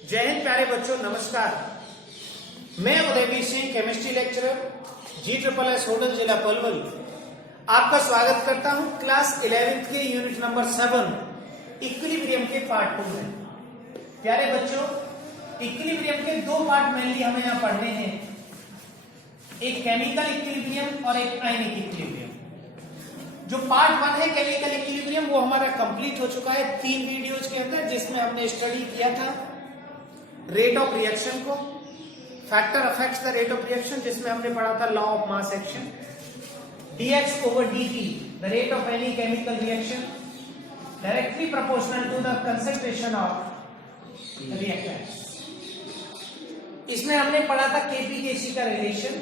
जय हिंद प्यारे बच्चों, नमस्कार। मैं Udayveer Singh, chemistry lecturer, GSSS hotel जिला पलवल, आपका स्वागत करता हूं क्लास 11th के यूनिट नंबर 7 इक्विलिब्रियम के पार्ट 2 में। प्यारे बच्चों, इक्विलिब्रियम के दो पार्ट मेनली हमें यहाँ पढ़ने हैं, एक केमिकल इक्विलिब्रियम और एक आयनिक इक्विलिब्रियम। जो पार्ट 1 है केमिकल इक्विलिब्रियम, वो हमारा कंप्लीट हो चुका है 3 वीडियोज के अंदर, जिसमें हमने स्टडी किया था रेट ऑफ रिएक्शन को, factor affects the rate of reaction, जिसमें हमने पढ़ा था law of mass action, dx/dt the rate of any chemical reaction directly proportional to the concentration of reactants. इसमें हमने पढ़ा था Kp/Kc का रिलेशन,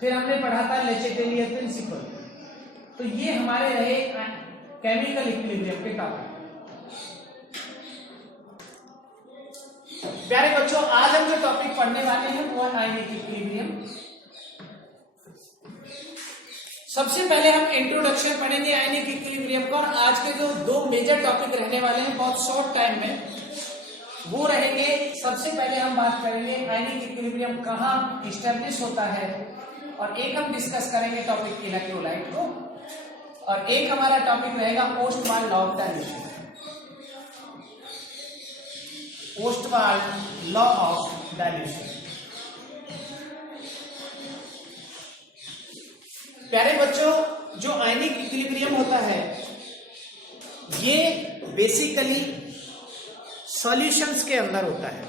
फिर हमने पढ़ा था ले चैटेलियर प्रिंसिपल। तो ये हमारे रहे केमिकल इक्विलिब्रियम के टॉपिक। प्यारे बच्चों, आज हम जो टॉपिक पढ़ने वाले हैं वो है आयनिक इक्विलिब्रियम। सबसे पहले हम इंट्रोडक्शन पढ़ेंगे आयनिक इक्विलिब्रियम का, और आज के जो दो मेजर टॉपिक रहने वाले हैं बहुत शॉर्ट टाइम में, वो रहेंगे। सबसे पहले हम बात करेंगे आयनिक इक्विलिब्रियम कहाँ इस्टेब्लिश होता है, और एक हम डिस्कस करेंगे टॉपिक इलेक्ट्रोलाइट को, और एक हमारा टॉपिक रहेगा Postwal law of dilution. Postwal law of dilution. प्यारे बच्चों, जो आयनिक इक्विलिब्रियम होता है ये बेसिकली सॉल्यूशंस के अंदर होता है।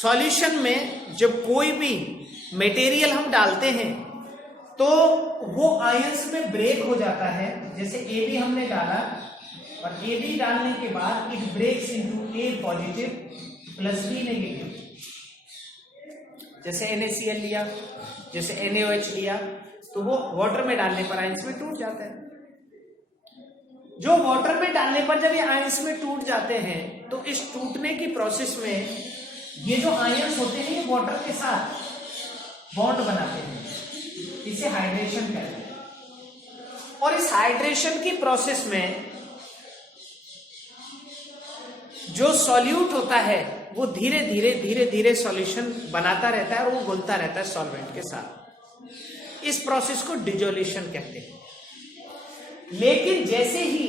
सॉल्यूशन में जब कोई भी मटेरियल हम डालते हैं तो वो आयंस में ब्रेक हो जाता है। जैसे Ab हमने डाला, और Ab डालने के बाद it breaks into A positive plus B negative. जैसे NaCl लिया, जैसे NaOH लिया, तो वो वाटर में डालने पर आयंस में टूट जाता है। जो वाटर में डालने पर जब ये आयंस में टूट जाते हैं, तो इस टूटने की प्रोसेस में ये जो आयंस होते हैं ये वाटर के साथ बॉन्ड बनाते हैं, इसे हाइड्रेशन कहते हैं। और इस हाइड्रेशन की प्रोसेस में जो सॉल्यूट होता है वो धीरे धीरे सॉल्यूशन बनाता रहता है और वो घुलता रहता है सॉल्वेंट के साथ। इस प्रोसेस को डिजोल्यूशन कहते हैं। लेकिन जैसे ही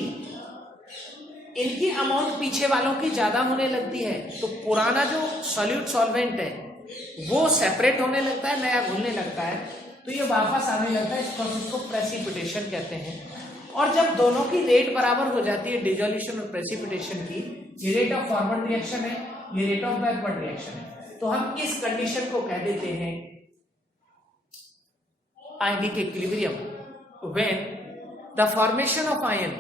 इनकी अमाउंट पीछे वालों की ज्यादा होने लगती है, तो पुराना जो सॉल्यूट सॉल्वेंट है वो सेपरेट होने लगता है, नया घुलने लगता है, तो ये वापस आने लगता है। इस प्रोसेस को प्रेसिपिटेशन कहते हैं। और जब दोनों की रेट बराबर हो जाती है, डिजोल्यूशन और प्रेसिपिटेशन की, ये रेट ऑफ फॉरवर्ड रिएक्शन है, ये रेट ऑफ बैकवर्ड रिएक्शन है, तो हम इस कंडीशन को कह देते हैं ionic equilibrium. When the formation of ion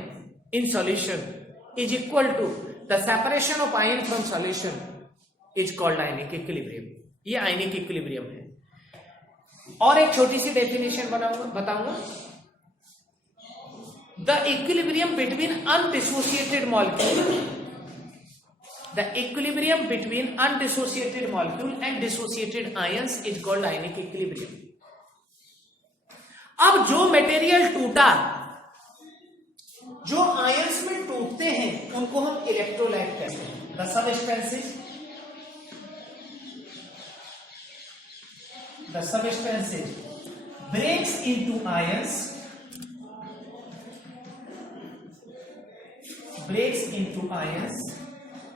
in solution is equal to the separation of ion from solution is called ionic equilibrium। ये आयनिक इक्विलिब्रियम है। और एक छोटी सी डेफिनेशन बताऊंगा। The equilibrium between undissociated molecule, the equilibrium between undissociated molecule and dissociated ions is called ionic equilibrium। अब जो material टूटा, जो आयंस में टूटते हैं, उनको हम इलेक्ट्रोलाइट कहते हैं। The substances breaks into ions,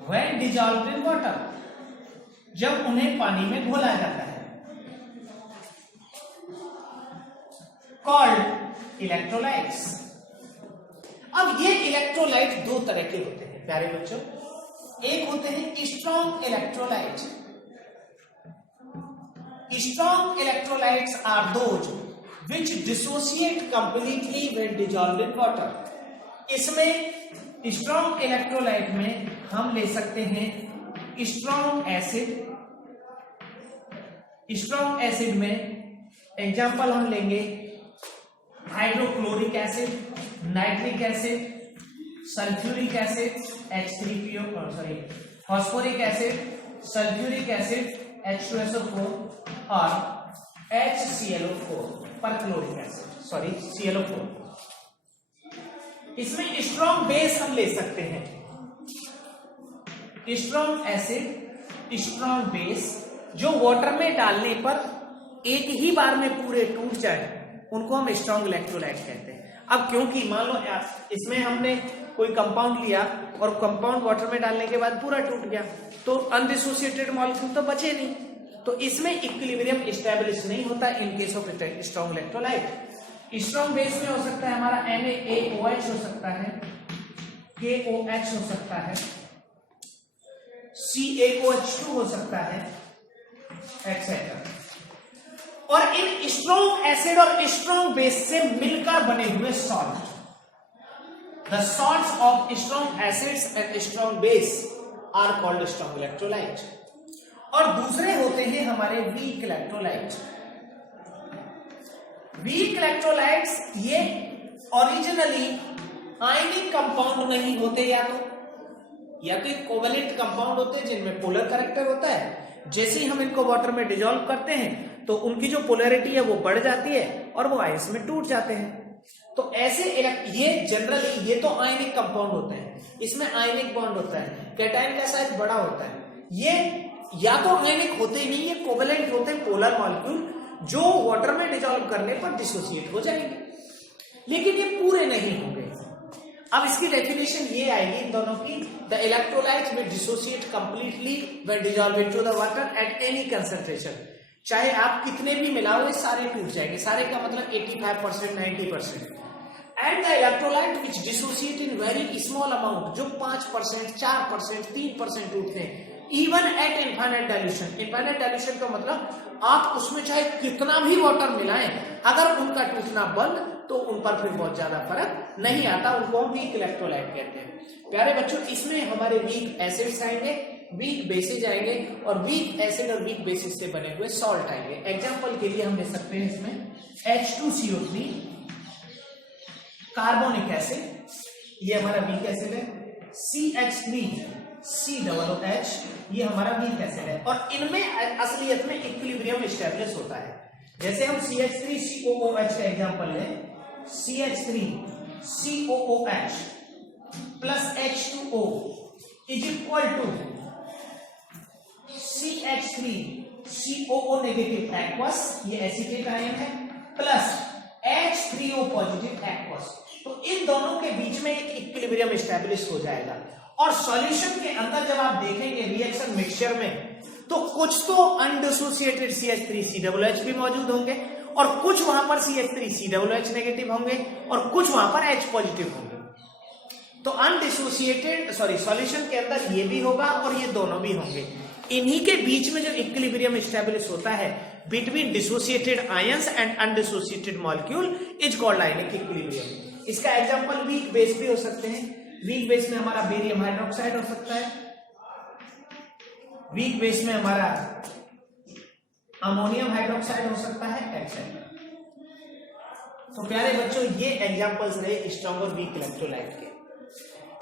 when dissolved in water, जब उन्हें पानी में घोला जाता है, कॉल्ड इलेक्ट्रोलाइट्स। अब ये इलेक्ट्रोलाइट दो तरह के होते हैं प्यारे बच्चों। एक होते हैं strong electrolyte. Strong electrolytes are those which dissociate completely when dissolved in water. इसमें स्ट्रॉन्ग इलेक्ट्रोलाइट में हम ले सकते हैं स्ट्रॉन्ग एसिड। स्ट्रॉन्ग एसिड में एग्जांपल हम लेंगे hydrochloric acid, nitric acid, sulphuric acid, phosphoric acid, sulphuric acid, H2SO4 और HClO4 परक्लोरिक एसिड, ClO4। इसमें स्ट्रॉन्ग बेस हम ले सकते हैं स्ट्रॉन्ग एसिड स्ट्रॉन्ग बेस जो वाटर में डालने पर एक ही बार में पूरे टूट जाए उनको हम स्ट्रॉन्ग इलेक्ट्रोलाइट कहते हैं। अब क्योंकि मान लो इसमें हमने कोई कंपाउंड लिया और कंपाउंड वाटर में डालने के बाद पूरा टूट गया तो अनडिसोसिएटेड मॉलिक्यूल तो बचे नहीं, तो इसमें इक्विलिब्रियम एस्टैब्लिश नहीं होता in case of strong electrolyte. Strong base में हो सकता है हमारा NaOH हो सकता है, KOH हो सकता है, CaOH2 हो सकता है, एक्सेट्रा। और इन स्ट्रॉन्ग एसिड और स्ट्रॉन्ग बेस से मिलकर बने हुए salt, the salts of strong acids and strong base are called strong electrolyte. और दूसरे होते हैं हमारे वीक इलेक्ट्रोलाइट। वीक इलेक्ट्रोलाइट्स ये ओरिजिनली आयनिक कंपाउंड नहीं होते, या तो एक कोवेलेंट कंपाउंड होते हैं जिनमें पोलर कैरेक्टर होता है। जैसे ही हम इनको वाटर में डिसॉल्व करते हैं तो उनकी जो पोलैरिटी है वो बढ़ जाती है और वो आयंस में टूट जाते हैं। तो ऐसे ये जनरली ये तो आयनिक कंपाउंड होते हैं, इसमें आयनिक बॉन्ड होता है, कैटायन का साइज बड़ा होता है। ये या तो आयनिक होते ही नहीं, ये कोवेलेंट होते हैं पोलर मॉलिक्यूल जो वाटर में डिसॉल्व करने पर डिसोसिएट हो जाएंगे, लेकिन ये पूरे नहीं होंगे। अब इसकी डेफिनेशन ये आएगी इन दोनों की, the electrolytes will dissociate completely when dissolve into the water at any concentration. चाहे आप कितने भी मिलाओ ये सारे टूट जाएंगे, सारे का मतलब 85% 90%। And the electrolyte which dissociate in very small amount, जो 5% 4% 3% टूटते हैं, even at infinite dilution. Infinite dilution का मतलब आप उसमें चाहे कितना भी वाटर मिलाएं, अगर उनका टूटना बंद तो उन पर फिर बहुत ज्यादा फर्क नहीं आता, उनको हम वीक इलेक्ट्रोलाइट कहते हैं। प्यारे बच्चों, इसमें हमारे वीक एसिड्स आएंगे, वीक बेसिस आएंगे और वीक एसिड और वीक बेसिस से बने हुए सॉल्ट आएंगे। एग्जांपल के लिए हम ले सकते हैं इसमें H2CO3 कार्बोनिक एसिड, ये हमारा वीक एसिड है, CH3COOH ये हमारा वीक एसिड है। और इनमें असलियत में इक्विलिब्रियम एस्टैब्लिश होता है। जैसे हम CH3COOH का एग्जांपल लें, CH3COOH plus H2O is equal to CH3COO negative aqueous, ये एसिटेट आयन है, प्लस H3O पॉजिटिव एक्वस। तो इन दोनों के बीच में एक इक्विलिब्रियम एस्टैब्लिश हो जाएगा। और सॉल्यूशन के अंदर जब आप देखेंगे रिएक्शन मिक्सचर में, तो कुछ तो अनडिसोसिएटेड CH3COOH भी मौजूद होंगे और कुछ वहां पर CH3COOH नेगेटिव होंगे और कुछ वहां पर H पॉजिटिव होंगे। तो अनडिसोसिएटेड सॉल्यूशन के अंदर ये भी होगा और ये दोनों भी होंगे। इन्हीं के बीच में जो इक्विलिब्रियम एस्टैब्लिश होता है between dissociated ions and undissociated molecule is called ionic equilibrium. इसका एग्जांपल वीक बेस भी हो सकते हैं। वीक बेस में हमारा बेरियम हाइड्रोक्साइड हो सकता है, वीक बेस में हमारा अमोनियम हाइड्रोक्साइड हो सकता है, एक्सेट्रा। तो प्यारे बच्चों, ये एग्जांपल्स रहे स्ट्रॉन्ग और वीक इलेक्ट्रोलाइट के।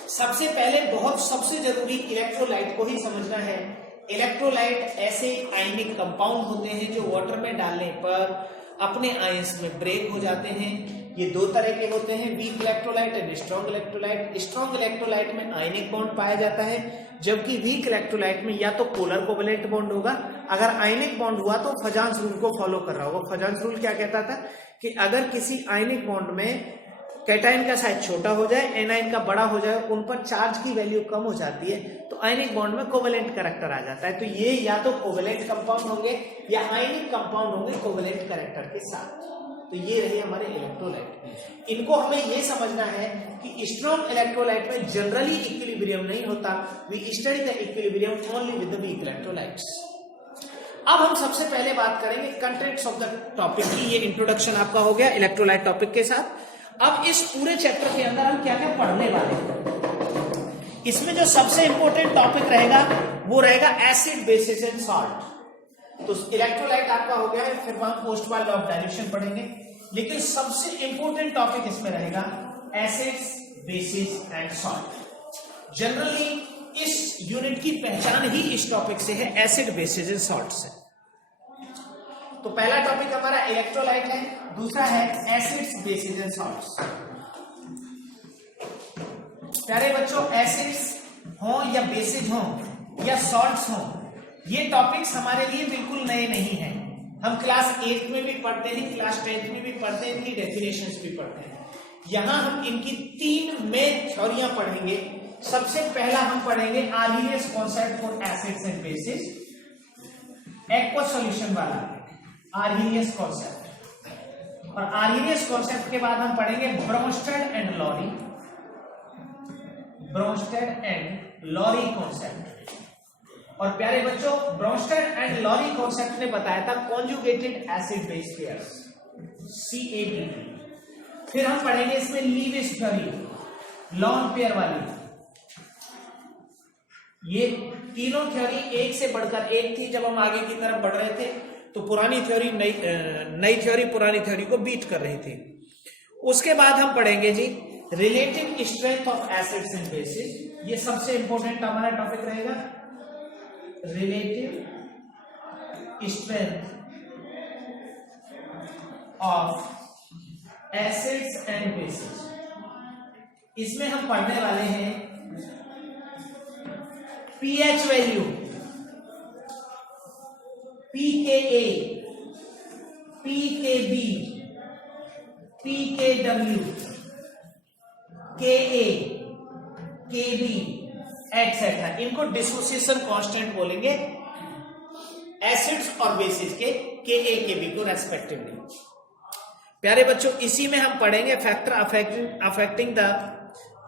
सबसे पहले सबसे जरूरी इलेक्ट्रोलाइट को ही समझना है। इलेक्ट्रोलाइट ऐसे आयनिक कंपाउंड होते हैं जो वाटर में डालने पर अपने आयंस में ब्रेक हो जाते हैं। ये दो तरह के होते हैं, weak electrolyte and strong electrolyte. Strong electrolyte में आयनिक बॉन्ड पाया जाता है, जबकि वीक इलेक्ट्रोलाइट में या तो पोलर कोवेलेंट बॉन्ड होगा, अगर आयनिक बॉन्ड हुआ तो फजांस रूल को फॉलो कर रहा होगा। फजांस रूल क्या कहता था कि अगर किसी आयनिक बॉन्ड में कैटायन का साइज छोटा हो जाए, एनायन का बड़ा हो जाए, उन पर चार्ज की वैल्यू कम हो जाती है, तो आयनिक बॉन्ड में कोवेलेंट कैरेक्टर आ जाता है। तो ये या तो कोवेलेंट कंपाउंड होंगे या आयनिक कंपाउंड होंगे कोवेलेंट कैरेक्टर के साथ। तो ये रहे हमारे इलेक्ट्रोलाइट। इनको हमें ये समझना है कि स्ट्रॉन्ग इलेक्ट्रोलाइट में जनरली इक्विलिब्रियम नहीं होता, we study the equilibrium only with the weak electrolytes. अब हम सबसे पहले बात करेंगे कंटेंट्स ऑफ द टॉपिक की। ये इंट्रोडक्शन आपका हो गया इलेक्ट्रोलाइट टॉपिक के साथ। अब इस पूरे चैप्टर के अंदर हम क्या क्या पढ़ने वाले हैं। इसमें जो सबसे इंपॉर्टेंट टॉपिक रहेगा वो रहेगा एसिड बेसिस एंड सॉल्ट। तो इलेक्ट्रोलाइट आपका हो गया है, फिर हम पोस्टवाल लॉ ऑफ डाइल्यूशन पढ़ेंगे, लेकिन सबसे इंपॉर्टेंट टॉपिक इसमें रहेगा acids bases and salt. Generally इस यूनिट की पहचान ही इस टॉपिक से है, एसिड बेसिस एंड सॉल्ट से। तो पहला टॉपिक हमारा इलेक्ट्रोलाइट है, दूसरा है एसिड्स बेसिस एंड सॉल्ट्स। प्यारे बच्चों, एसिड्स हो या बेसिस हो, या सॉल्ट्स हों, ये टॉपिक्स हमारे लिए बिल्कुल नए नहीं हैं। हम क्लास 8 में भी पढ़ते हैं, क्लास 10 में भी पढ़ते हैं, इनकी डेफिनेशंस भी पढ़ते हैं। यहां हम इनकी 3 मेन थ्योरियां पढ़ेंगे। सबसे पहला हम पढ़ेंगे Arrhenius concept for acids and bases, aqua solution वाला आर्हीनियस कॉन्सेप्ट। और आर्हीनियस कॉन्सेप्ट के बाद हम पढ़ेंगे Bronsted and Lowry, Bronsted and Lowry concept. और प्यारे बच्चों, ब्रोंस्टेड एंड लॉरी कॉन्सेप्ट ने बताया था conjugated acid base pairs, CABP। फिर हम पढ़ेंगे इसमें लीविस थ्योरी, लॉन पेयर वाली। ये तीनों थ्योरी एक से बढ़कर एक थी। जब हम आगे की तरफ बढ़ रहे थे तो पुरानी थ्योरी नई थ्योरी पुरानी थ्योरी को बीट कर रही थी। उसके बाद हम पढ़ेंगे जी relative strength of acids and bases. ये सबसे इंपॉर्टेंट हमारा टॉपिक रहेगा, relative strength of acids and bases. इसमें हम पढ़ने वाले हैं pH value, pKa, pKb, pKw, Ka, Kb etcetera. इनको डिसोसिएशन कांस्टेंट बोलेंगे एसिड्स और बेसिस के Ka, Kb को रेस्पेक्टिवली। प्यारे बच्चों, इसी में हम पढ़ेंगे factor affecting the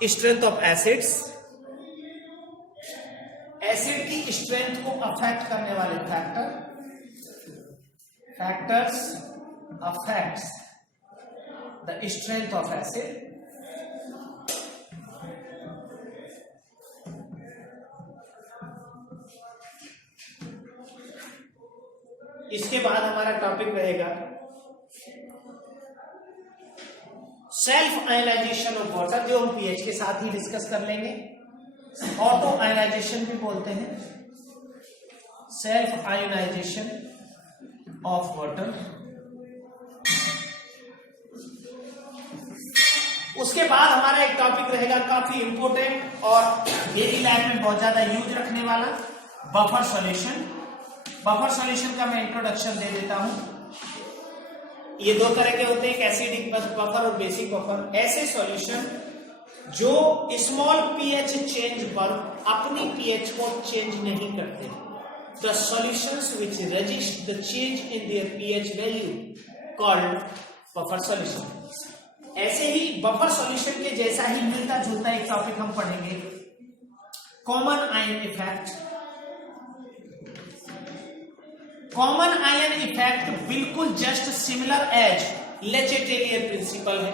strength of acids, acid की स्ट्रेंथ को अफेक्ट करने वाले factors affects the strength of acid. इसके बाद हमारा टॉपिक रहेगा सेल्फ आयनाइजेशन ऑफ वाटर, जो हम पीएच के साथ ही डिस्कस कर लेंगे। ऑटो आयनाइजेशन भी बोलते हैं, सेल्फ आयनाइजेशन ऑफ वाटर। उसके बाद हमारा एक टॉपिक रहेगा काफी इंपॉर्टेंट और डेली लाइफ में बहुत ज्यादा यूज रखने वाला, बफर सॉल्यूशन। बफर सॉल्यूशन का मैं इंट्रोडक्शन दे देता हूं। ये 2 तरह के होते हैं, एक एसिडिक बफर और बेसिक बफर। ऐसे सॉल्यूशन जो स्मॉल पीएच चेंज पर अपनी पीएच को चेंज नहीं करते, the solutions which resist the change in their pH value called buffer solution. ऐसे ही बफर सॉल्यूशन के जैसा ही मिलता जुलता एक टॉपिक हम पढ़ेंगे, common ion effect. Common ion effect बिल्कुल जस्ट सिमिलर एज ले चैटेलियर प्रिंसिपल है।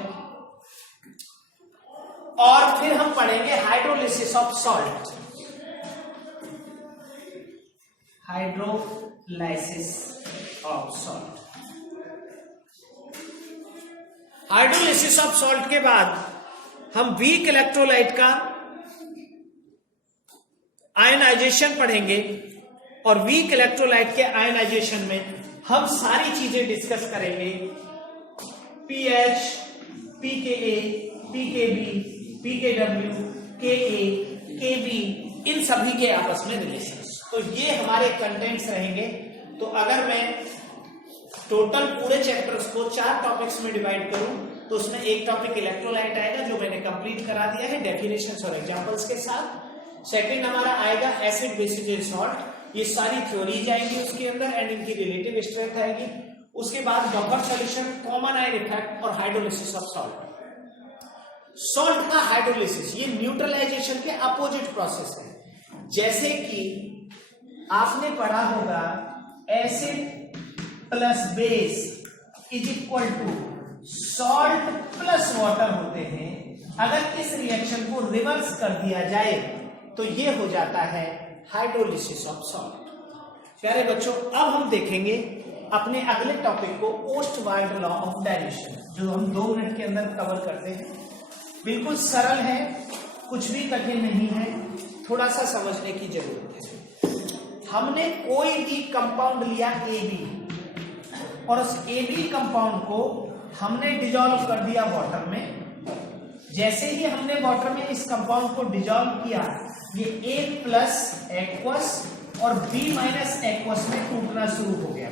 और फिर हम पढ़ेंगे hydrolysis of salt, hydrolysis of salt. Hydrolysis of salt के बाद हम वीक इलेक्ट्रोलाइट का आयनाइजेशन पढ़ेंगे और वीक इलेक्ट्रोलाइट के आयनाइजेशन में हम सारी चीजें डिस्कस करेंगे, पीएच, पीकेए, पीकेबी, पीकेडब्ल्यू, केए, केबी, इन सभी के आपस में रिलेशंस। तो ये हमारे कंटेंट्स रहेंगे। तो अगर मैं टोटल पूरे चैप्टर्स को 4 टॉपिक्स में डिवाइड करूं तो उसमें एक टॉपिक इलेक्ट्रोलाइट आएगा जो मैंने कंप्लीट करा दिया है डेफिनेशंस और एग्जांपल्स के साथ। सेकंड हमारा आएगा एसिड बेसिस एंड सॉल्ट, ये सारी थ्योरीज आएंगी उसके अंदर एंड इनकी रिलेटिव स्ट्रेंथ आएगी। उसके बाद buffer solution, common ion effect और हाइड्रोलिसिस ऑफ सॉल्ट। सॉल्ट का हाइड्रोलिसिस ये न्यूट्रलाइजेशन के अपोजिट प्रोसेस है। जैसे कि आपने पढ़ा होगा acid plus base is equal to salt plus water होते हैं। अगर इस रिएक्शन को रिवर्स कर दिया जाए तो ये हो जाता है हाइड्रोलिसिस ऑफ सॉल्ट। प्यारे बच्चों, अब हम देखेंगे अपने अगले टॉपिक को ओस्टवाल्ड लॉ ऑफ डाइल्यूशन, जो हम 2 मिनट के अंदर कवर करते हैं। बिल्कुल सरल है, कुछ भी कठिन नहीं है, थोड़ा सा समझने की जरूरत है। हमने कोई भी कंपाउंड लिया AB और उस AB कंपाउंड को हमने डिजोल्व कर दिया वाटर में। जैसे ही हमने वाटर में इस कंपाउंड को डिजॉल्व किया, ये A प्लस एक्वस और B माइनस एक्वस में टूटना शुरू हो गया।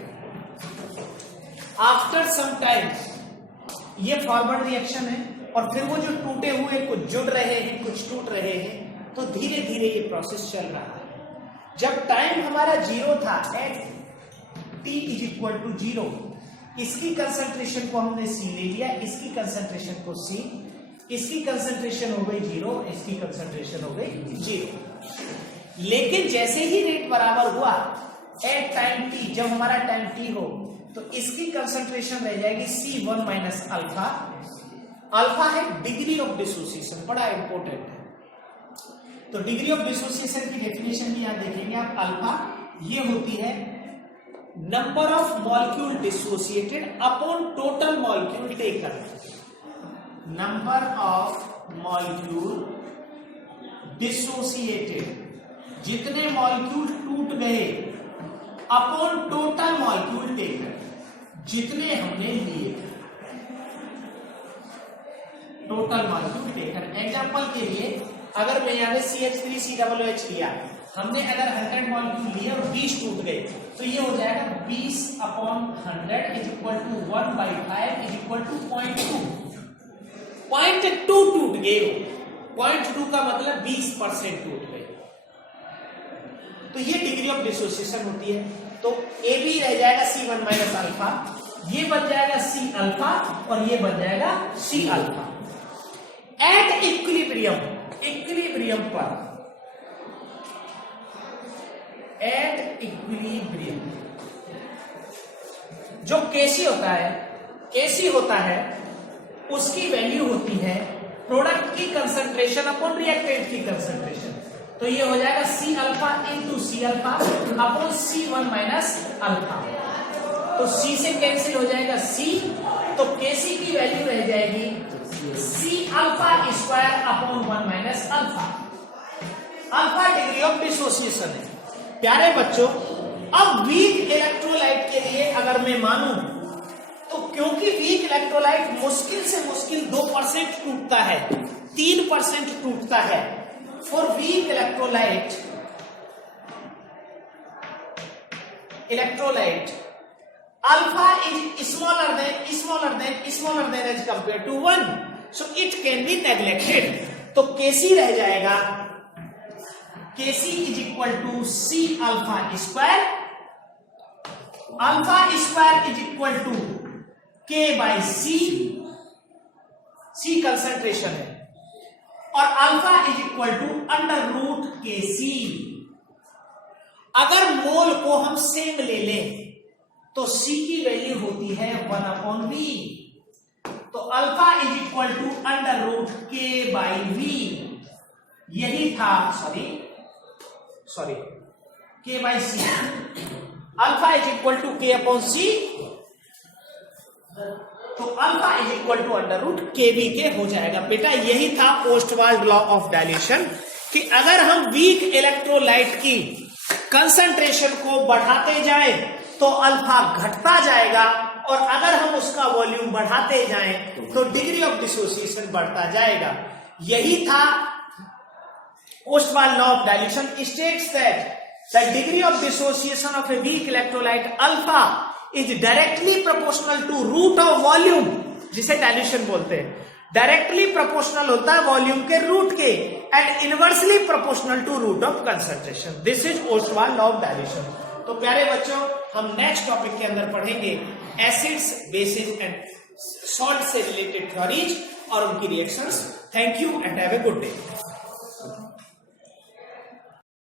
आफ्टर सम टाइम ये फॉरवर्ड रिएक्शन है, और फिर वो जो टूटे हुए कुछ जुड़ रहे हैं, कुछ टूट रहे हैं, तो धीरे धीरे ये प्रोसेस चल रहा है। जब टाइम हमारा 0 था, at t is equal to 0, इसकी कंसंट्रेशन को हमने C ले लिया, इसकी कंसंट्रेशन को C, इसकी कंसंट्रेशन हो गई 0, इसकी कंसंट्रेशन हो गई 0। लेकिन जैसे ही रेट बराबर हुआ एट टाइम t, जब हमारा टाइम t हो, तो इसकी कंसंट्रेशन रह जाएगी C1 माइनस अल्फा। अल्फा है डिग्री ऑफ डिसोसिएशन, बड़ा इंपॉर्टेंट है। तो डिग्री ऑफ डिसोसिएशन की डेफिनेशन भी यहां देखेंगे आप। अल्फा ये होती है number of molecule dissociated upon total molecule taken. Number of molecule dissociated, जितने मॉलिक्यूल टूट गए, अपॉन टोटल मॉलिक्यूल टेकन, जितने हमने लिए, टोटल मॉलिक्यूल टेकन। एग्जांपल के लिए अगर मैं यहां CH3COOH लिया, हमने अगर 100 मॉलिक्यूल लिए और 20 टूट गए, तो ये हो जाएगा 20 upon 100 is equal to 1/5 is equal to 0.2। 0.2 टूट गए, 0.2 का मतलब 20% टूट गए। तो ये डिग्री ऑफ डिसोसिएशन होती है। तो ए बी रह जाएगा C1 माइनस अल्फा, ये बन जाएगा C अल्फा और ये बन जाएगा C alpha. At equilibrium, equilibrium पर, एट इक्विलिब्रियम जो केसी होता है, केसी होता है, उसकी वैल्यू होती है प्रोडक्ट की कंसंट्रेशन अपॉन रिएक्टेंट की कंसंट्रेशन। तो ये हो जाएगा C alpha into C alpha upon C1 minus alpha. तो C से कैंसिल हो जाएगा C, तो Kc की वैल्यू रह जाएगी C alpha square upon 1 minus alpha. Alpha degree of dissociation है। प्यारे बच्चों, अब वीक इलेक्ट्रोलाइट के लिए अगर मैं मानूं, तो क्योंकि वीक इलेक्ट्रोलाइट मुश्किल से मुश्किल 2% टूटता है, 3% टूटता है। For weak electrolyte alpha is smaller than as compared to 1, so it can be neglected. तो Kc रह जाएगा, Kc is equal to C alpha square, alpha square is equal to K by C, C concentration है, और alpha is equal to under root Kc। अगर मोल को हम same ले लें, तो C की वैल्यू होती है 1/V, तो alpha is equal to under root K by V। यही था, sorry K by C, alpha is equal to K upon C, तो alpha is equal to under root KB के हो जाएगा। बेटा यही था ओस्टवाल्ड लॉ ऑफ डायलेशन, कि अगर हम वीक इलेक्ट्रोलाइट की कंसंट्रेशन को बढ़ाते जाएं तो अल्फा घटता जाएगा, और अगर हम उसका वॉल्यूम बढ़ाते जाएं तो डिग्री ऑफ डिसोसिएशन बढ़ता जाएगा। यही था Ostwald law of dilution. States that the degree of dissociation of a weak electrolyte alpha is directly proportional to root of volume, जिसे डायल्यूशन बोलते हैं। डायरेक्टली प्रोपोर्शनल होता है वॉल्यूम के रूट के, and inversely proportional to root of concentration. This is Ostwald law of dilution. तो प्यारे बच्चों, हम नेक्स्ट टॉपिक के अंदर पढ़ेंगे एसिड्स, बेसिस एंड सॉल्ट से रिलेटेड थ्योरीज और उनकी reactions. Thank you and have a good day.